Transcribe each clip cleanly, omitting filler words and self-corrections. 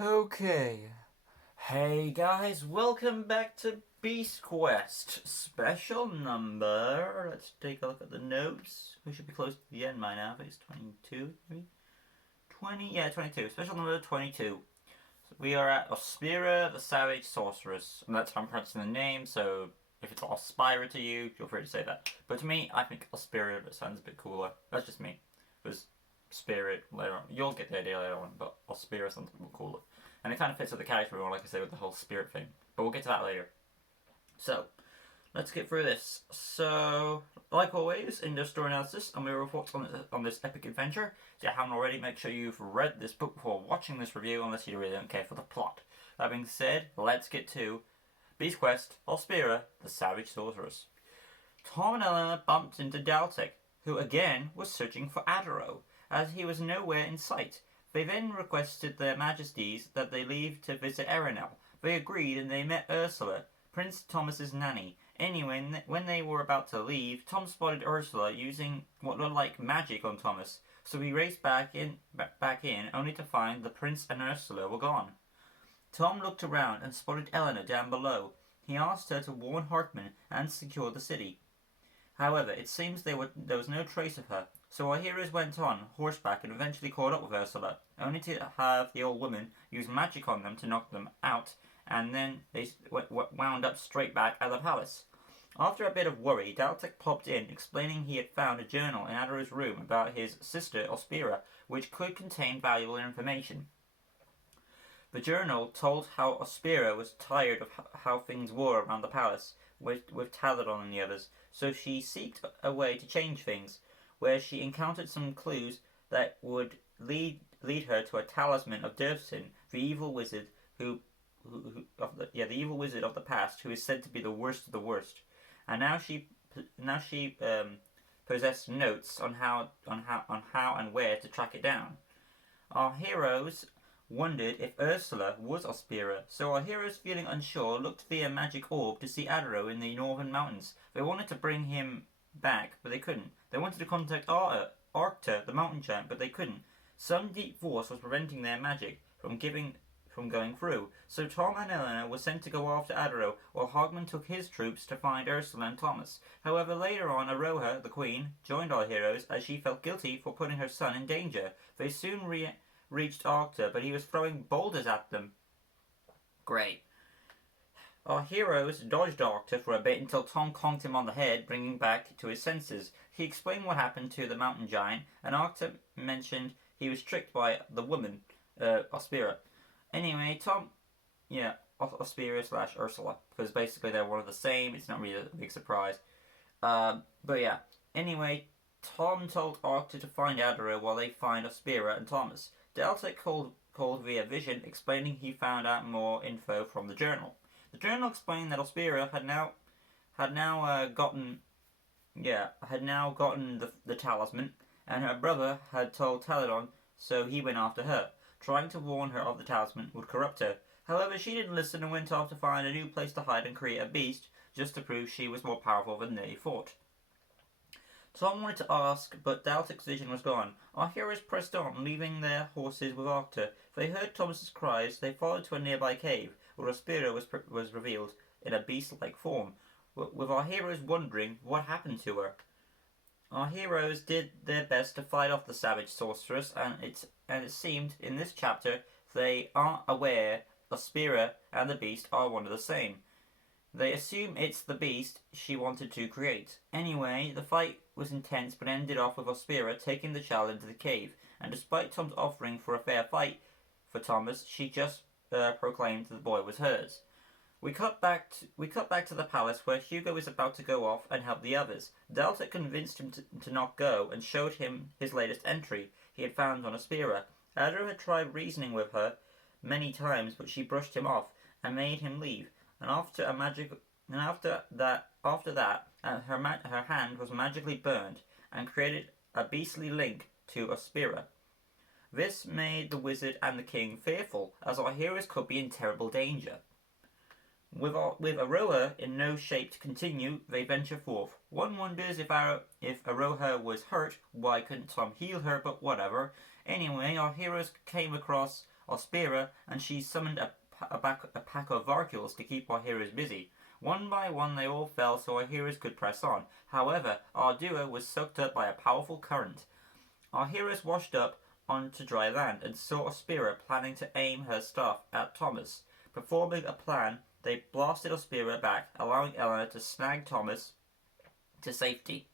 Okay. Hey guys, welcome back to Beast Quest special number. Let's take a look at the notes. We should be close to the end by now. I think it's 22, maybe? 20? Yeah, 22. Special number 22. So we are at Ospira, the Savage Sorceress. And that's how I'm pronouncing the name, so if it's Ospira to you, feel free to say that. But to me, I think Ospira sounds a bit cooler. That's just me. Because Spirit later on. You'll get the idea later on, but Ospira sounds a bit cooler. And it kind of fits with the character more, like I said, with the whole spirit thing. But we'll get to that later. So, let's get through this. So, like always, in the story analysis, and we report on this epic adventure. If you haven't already, make sure you've read this book before watching this review, unless you really don't care for the plot. That being said, let's get to Beast Quest, Ospira, the Savage Sorceress. Tom and Eleanor bumped into Daltic, who again was searching for Adaro, as he was nowhere in sight. They then requested their majesties that they leave to visit Erinel. They agreed and they met Ursula, Prince Thomas's nanny. Anyway, when they were about to leave, Tom spotted Ursula using what looked like magic on Thomas, so he raced back in, only to find the prince and Ursula were gone. Tom looked around and spotted Eleanor down below. He asked her to warn Hartman and secure the city. However, it seems there was no trace of her, so our heroes went on horseback and eventually caught up with Ursula, only to have the old woman use magic on them to knock them out, and then they wound up straight back at the palace. After a bit of worry, Daltic popped in, explaining he had found a journal in Adaro's room about his sister Ospira, which could contain valuable information. The journal told how Ospira was tired of how things were around the palace, with Taladon and the others, so she sought a way to change things, where she encountered some clues that would lead her to a talisman of Durfsin, the evil wizard the evil wizard of the past, who is said to be the worst of the worst. And now she possessed notes on how and where to track it down. Our heroes wondered if Ursula was Ospira, so our heroes, feeling unsure, looked via magic orb to see Adaro in the northern mountains. They wanted to bring him back, but they couldn't. They wanted to contact Arcta, the mountain giant, but they couldn't. Some deep force was preventing their magic from going through, so Tom and Eleanor were sent to go after Adaro, while Hogman took his troops to find Ursula and Thomas. However, later on, Aroha, the queen, joined our heroes as she felt guilty for putting her son in danger. They soon reached Arcta, but he was throwing boulders at them. Great. Our heroes dodged Arcta for a bit until Tom conked him on the head, bringing back to his senses. He explained what happened to the mountain giant, and Arcta mentioned he was tricked by the woman, Ospira. Anyway, Tom, Ospira slash Ursula, because basically they're one of the same. It's not really a big surprise. But yeah. Anyway, Tom told Arcta to find Adara while they find Ospira and Thomas. Delta called via vision, explaining he found out more info from the journal. The journal explained that Ospira had now gotten the talisman, and her brother had told Taladon, so he went after her, trying to warn her of the talisman would corrupt her. However, she didn't listen and went off to find a new place to hide and create a beast, just to prove she was more powerful than they thought. Tom wanted to ask, but Daltic's vision was gone. Our heroes pressed on, leaving their horses with Arcta. They heard Thomas's cries. They followed to a nearby cave, where Ospira was revealed in a beast-like form, with our heroes wondering what happened to her. Our heroes did their best to fight off the savage sorceress, and it seemed in this chapter they aren't aware Ospira and the beast are one and the same. They assume it's the beast she wanted to create. Anyway, the fight was intense but ended off with Ospira taking the child into the cave, and despite Tom's offering for a fair fight for Thomas, she just proclaimed the boy was hers. We cut back to the palace, where Hugo is about to go off and help the others. Delta convinced him to not go and showed him his latest entry he had found on Ospira. Adro had tried reasoning with her many times, but she brushed him off and made him leave. And after that, her hand was magically burned and created a beastly link to Ospira. This made the wizard and the king fearful, as our heroes could be in terrible danger. With Aroha in no shape to continue, they venture forth. One wonders if Aroha was hurt, why couldn't Tom heal her, but whatever. Anyway, our heroes came across Ospira, and she summoned a pack of Varkules to keep our heroes busy. One by one they all fell so our heroes could press on. However, our duo was sucked up by a powerful current. Our heroes washed up onto dry land and saw Ospira planning to aim her staff at Thomas. Performing a plan, they blasted Ospira back, allowing Eleanor to snag Thomas to safety.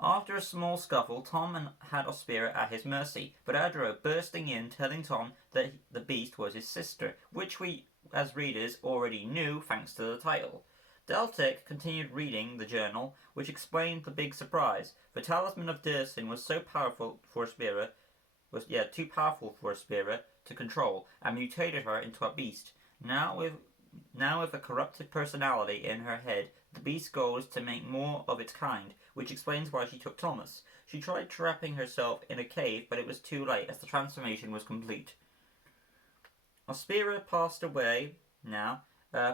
After a small scuffle, Tom had Ospira at his mercy, but Adro bursting in, telling Tom that the beast was his sister, which we, as readers, already knew thanks to the title. Deltek continued reading the journal, which explained the big surprise. The talisman of Dirsin was so powerful for Ospira, too powerful for Ospira to control, and mutated her into a beast. Now with a corrupted personality in her head, the beast's goal is to make more of its kind, which explains why she took Thomas. She tried trapping herself in a cave, but it was too late as the transformation was complete. Ospira passed away now,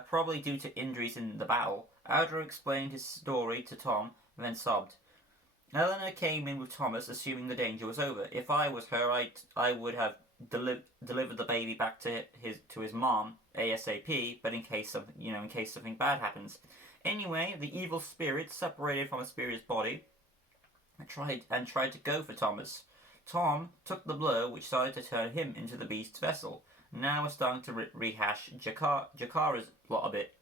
probably due to injuries in the battle. Adro explained his story to Tom, and then sobbed. Eleanor came in with Thomas, assuming the danger was over. If I was her, I would have delivered the baby back to his mom ASAP. But in case something bad happens. Anyway, the evil spirit separated from Ospira's body and tried to go for Thomas. Tom took the blow, which started to turn him into the beast's vessel. Now we're starting to rehash Jakara's plot a bit.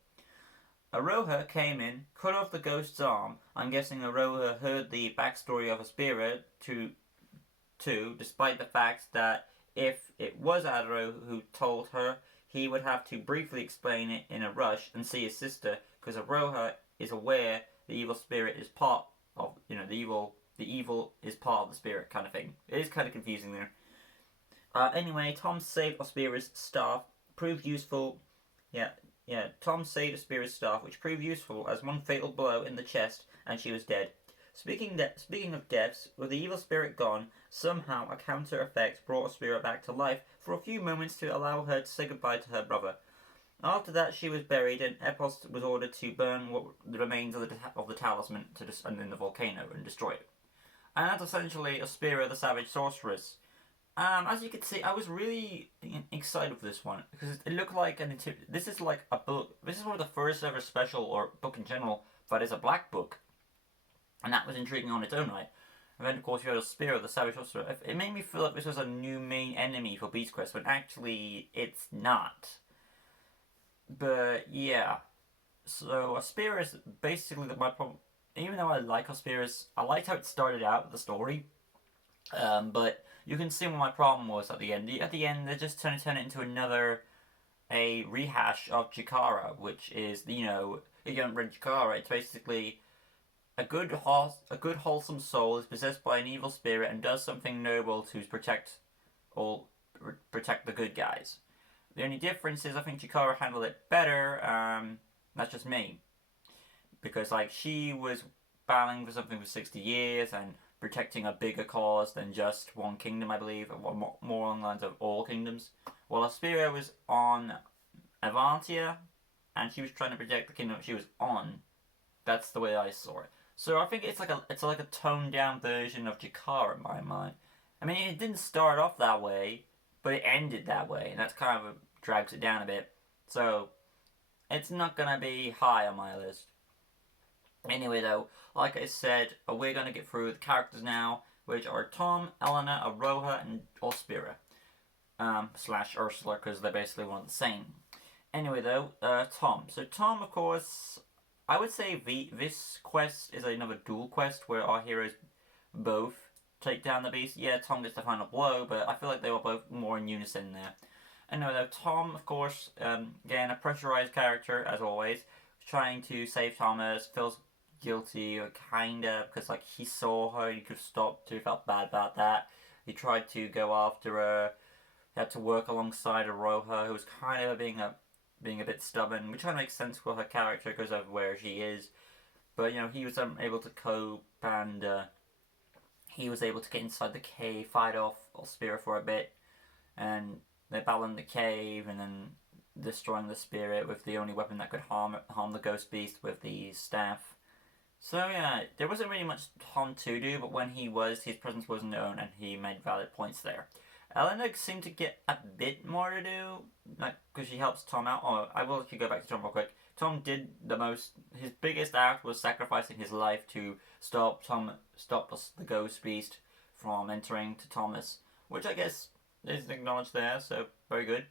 Aroha came in, cut off the ghost's arm. I'm guessing Aroha heard the backstory of Ospira too, despite the fact that if it was Adro who told her, he would have to briefly explain it in a rush and see his sister, because Aroha is aware the evil spirit is part of, the evil is part of the spirit kind of thing. It is kind of confusing there. Anyway, Tom saved Ospira's staff, proved useful. Tom saved Ospira's staff, which proved useful as one fatal blow in the chest, and she was dead. Speaking of deaths, with the evil spirit gone, somehow a counter effect brought Ospira back to life for a few moments to allow her to say goodbye to her brother. After that, she was buried, and Epos was ordered to burn the remains of the talisman in the volcano and destroy it. And that's essentially Ospira, the Savage Sorceress. As you can see, I was really excited for this one because it looked like this is like a book. This is one of the first ever special or book in general that is a black book, and that was intriguing on its own right. And then of course you had Ospira, the Savage Sorcerer. It made me feel like this was a new main enemy for Beast Quest, when actually it's not. But yeah, so Ospira is basically my problem. Even though I like Ospira's, I liked how it started out with the story, but you can see what my problem was at the end. At the end, they're just trying to turn it into a rehash of Jakara, which is, if you haven't read Jakara, it's basically a good wholesome soul is possessed by an evil spirit and does something noble to protect the good guys. The only difference is I think Jakara handled it better. That's just me, because she was battling for something for 60 years and protecting a bigger cause than just one kingdom, I believe, or more along the lines of all kingdoms. While Ospira was on Avantia, and she was trying to protect the kingdom she was on. That's the way I saw it. So I think it's like a toned down version of Jakara in my mind. I mean, it didn't start off that way, but it ended that way, and that's kind of drags it down a bit. So it's not gonna be high on my list. Anyway, though, like I said, we're going to get through the characters now, which are Tom, Eleanor, Aroha, and Ospira. / Ursula, because they're basically one and the same. Anyway, though, Tom. So Tom, of course, I would say this quest is another dual quest where our heroes both take down the beast. Yeah, Tom gets the final blow, but I feel like they were both more in unison there. Anyway, though, Tom, of course, again, a pressurized character, as always, trying to save Thomas, feels guilty, or kinda, because he saw her, he could have stopped, he felt bad about that. He tried to go after her, he had to work alongside Aroha, who was kind of being a bit stubborn, which kind of makes sense for her character because of where she is. But he was able to cope, and he was able to get inside the cave, fight off Ospira for a bit, and they battle in the cave, and then destroying the spirit with the only weapon that could harm the ghost beast with the staff. So yeah, there wasn't really much Tom to do, but when he was, his presence was known and he made valid points there. Elena seemed to get a bit more to do, like, because she helps Tom out. Oh, I will actually go back to Tom real quick. Tom did the most. His biggest act was sacrificing his life to stop the Ghost Beast from entering to Thomas, which I guess is acknowledged there. So very good.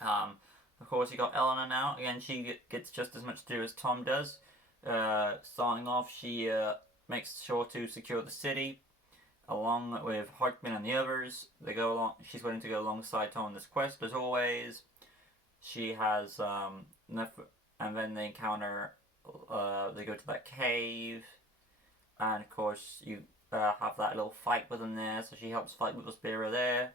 Of course, you got Eleanor now. Again, she gets just as much to do as Tom does. Starting off, she makes sure to secure the city, along with Hartman and the others. They go along. She's willing to go alongside Tom on this quest, as always. She has and then they encounter. They go to that cave, and of course you have that little fight with them there. So she helps fight with Ospira there,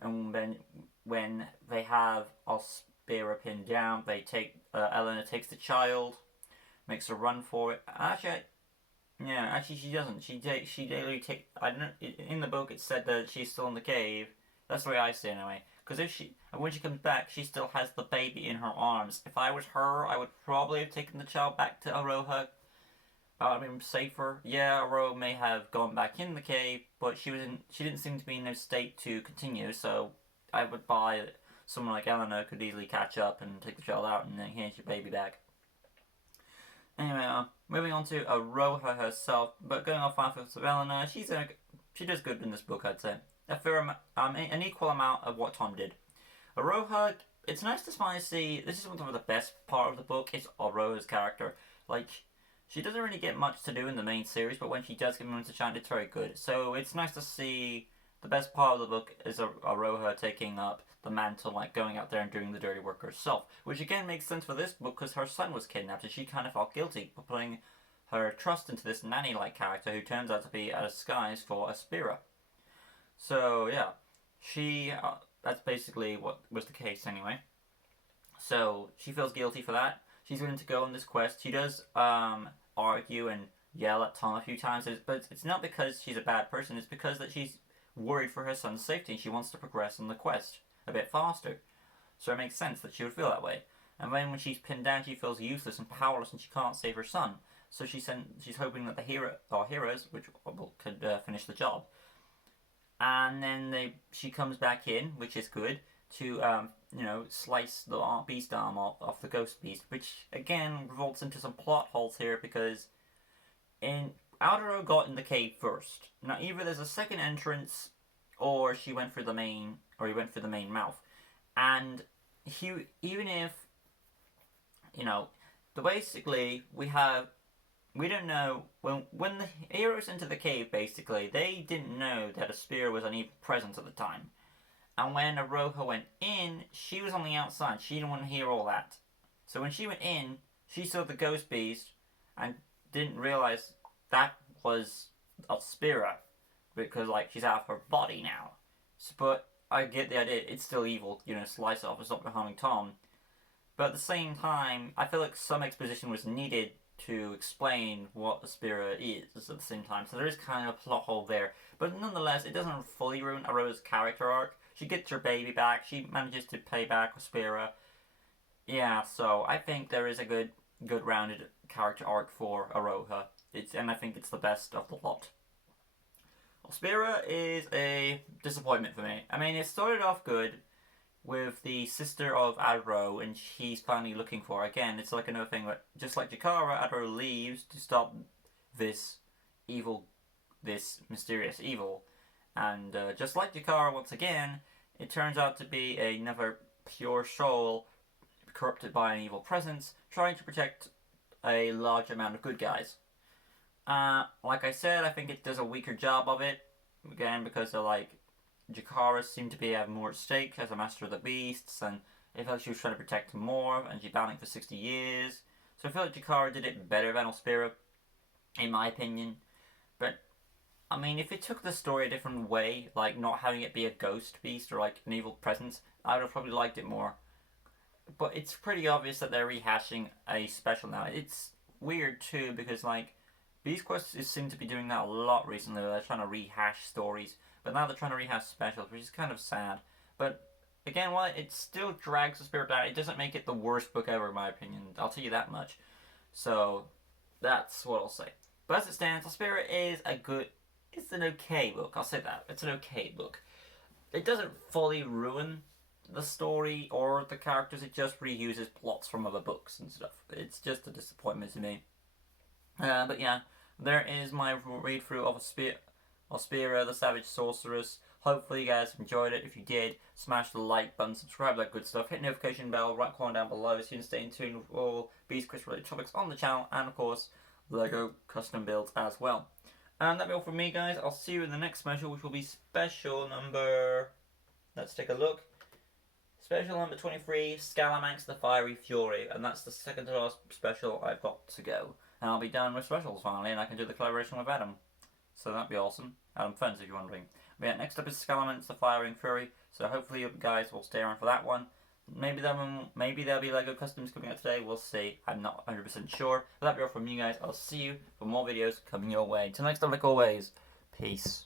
and then when they have Ospira pinned down, they take Eleanor takes the child, makes a run for it. Actually, she doesn't. She literally take. I don't know. In the book, it said that she's still in the cave. That's the way I see it anyway. Because when she comes back, she still has the baby in her arms. If I was her, I would probably have taken the child back to Aroha. I mean, safer. Yeah, Aroha may have gone back in the cave, but she didn't seem to be in a state to continue. So I would buy that someone like Eleanor could easily catch up and take the child out, and then hand your baby back. Anyway, moving on to Aroha herself, but going off of Eleanor, she does good in this book, I'd say. An equal amount of what Tom did. Aroha, it's nice to finally see. This is one of the best part of the book. Is Aroha's character. Like, she doesn't really get much to do in the main series, but when she does get moments to shine, it's very good. So it's nice to see. The best part of the book is Aroha taking up the mantle, like going out there and doing the dirty work herself. Which again makes sense for this book because her son was kidnapped and she kind of felt guilty for putting her trust into this nanny-like character who turns out to be a disguise for Ospira. So yeah, that's basically what was the case anyway. So she feels guilty for that. She's willing to go on this quest. She does argue and yell at Tom a few times, but it's not because she's a bad person. It's because that she's worried for her son's safety and she wants to progress on the quest a bit faster. So it makes sense that she would feel that way. And then when she's pinned down, she feels useless and powerless and she can't save her son. So she's hoping that the heroes, which could finish the job. And then she comes back in, which is good, to slice the beast arm off the ghost beast, which again revolts into some plot holes here because Aldero got in the cave first. Now either there's a second entrance, or he went through the main mouth, and even if basically we don't know when the heroes entered the cave. Basically, they didn't know that Ospira was an evil presence at the time, and when Aroha went in, she was on the outside. She didn't want to hear all that. So when she went in, she saw the ghost beast and didn't realize that was Ospira because she's out of her body now. But I get the idea. It's still evil. Slice it off and stop harming Tom. But at the same time, I feel like some exposition was needed to explain what Ospira is at the same time. So there is kind of a plot hole there. But nonetheless, it doesn't fully ruin Aroha's character arc. She gets her baby back. She manages to pay back Ospira. Yeah, so I think there is a good rounded character arc for Aroha. And I think it's the best of the lot. Ospira is a disappointment for me. I mean, it started off good with the sister of Adro, and she's finally looking for her. Again, it's like another thing, just like Jakara, Adro leaves to stop this mysterious evil. And just like Jakara, once again, it turns out to be another pure soul corrupted by an evil presence, trying to protect a large amount of good guys. Like I said, I think it does a weaker job of it. Again, because Jakara seemed to have more at stake as a master of the beasts, and it felt like she was trying to protect more, and she battling for 60 years. So I feel like Jakara did it better than Ospira, in my opinion. But, I mean, if it took the story a different way, like not having it be a ghost beast or an evil presence, I would have probably liked it more. But it's pretty obvious that they're rehashing a special now. It's weird too, because Beast Quest seem to be doing that a lot recently. They're trying to rehash stories, but now they're trying to rehash specials, which is kind of sad. But again, while it still drags the spirit down, it doesn't make it the worst book ever, in my opinion. I'll tell you that much. So that's what I'll say. But as it stands, Ospira is it's an okay book. I'll say that. It's an okay book. it doesn't fully ruin the story or the characters. It just reuses plots from other books and stuff. It's just a disappointment to me. But yeah, there is my read through of Ospira, the Savage Sorceress. Hopefully you guys enjoyed it. If you did, smash the like button, subscribe, that good stuff. Hit the notification bell right corner down below so you can stay in tune with all Beast Quest related topics on the channel, and of course Lego custom builds as well. And that'll be all from me, guys. I'll see you in the next special, which will be special number... Let's take a look. Special number 23, Scalamax the Fiery Fury. And that's the second to last special I've got to go. And I'll be done with specials finally, and I can do the collaboration with Adam. So that'd be awesome. Adam Ferns, if you're wondering. But yeah, next up is Scalamax the Fiery Fury. So hopefully you guys will stay around for that one. Maybe there'll be Lego Customs coming out today. We'll see. I'm not 100% sure. But that'll be all from you guys. I'll see you for more videos coming your way. Till next time, like always, peace.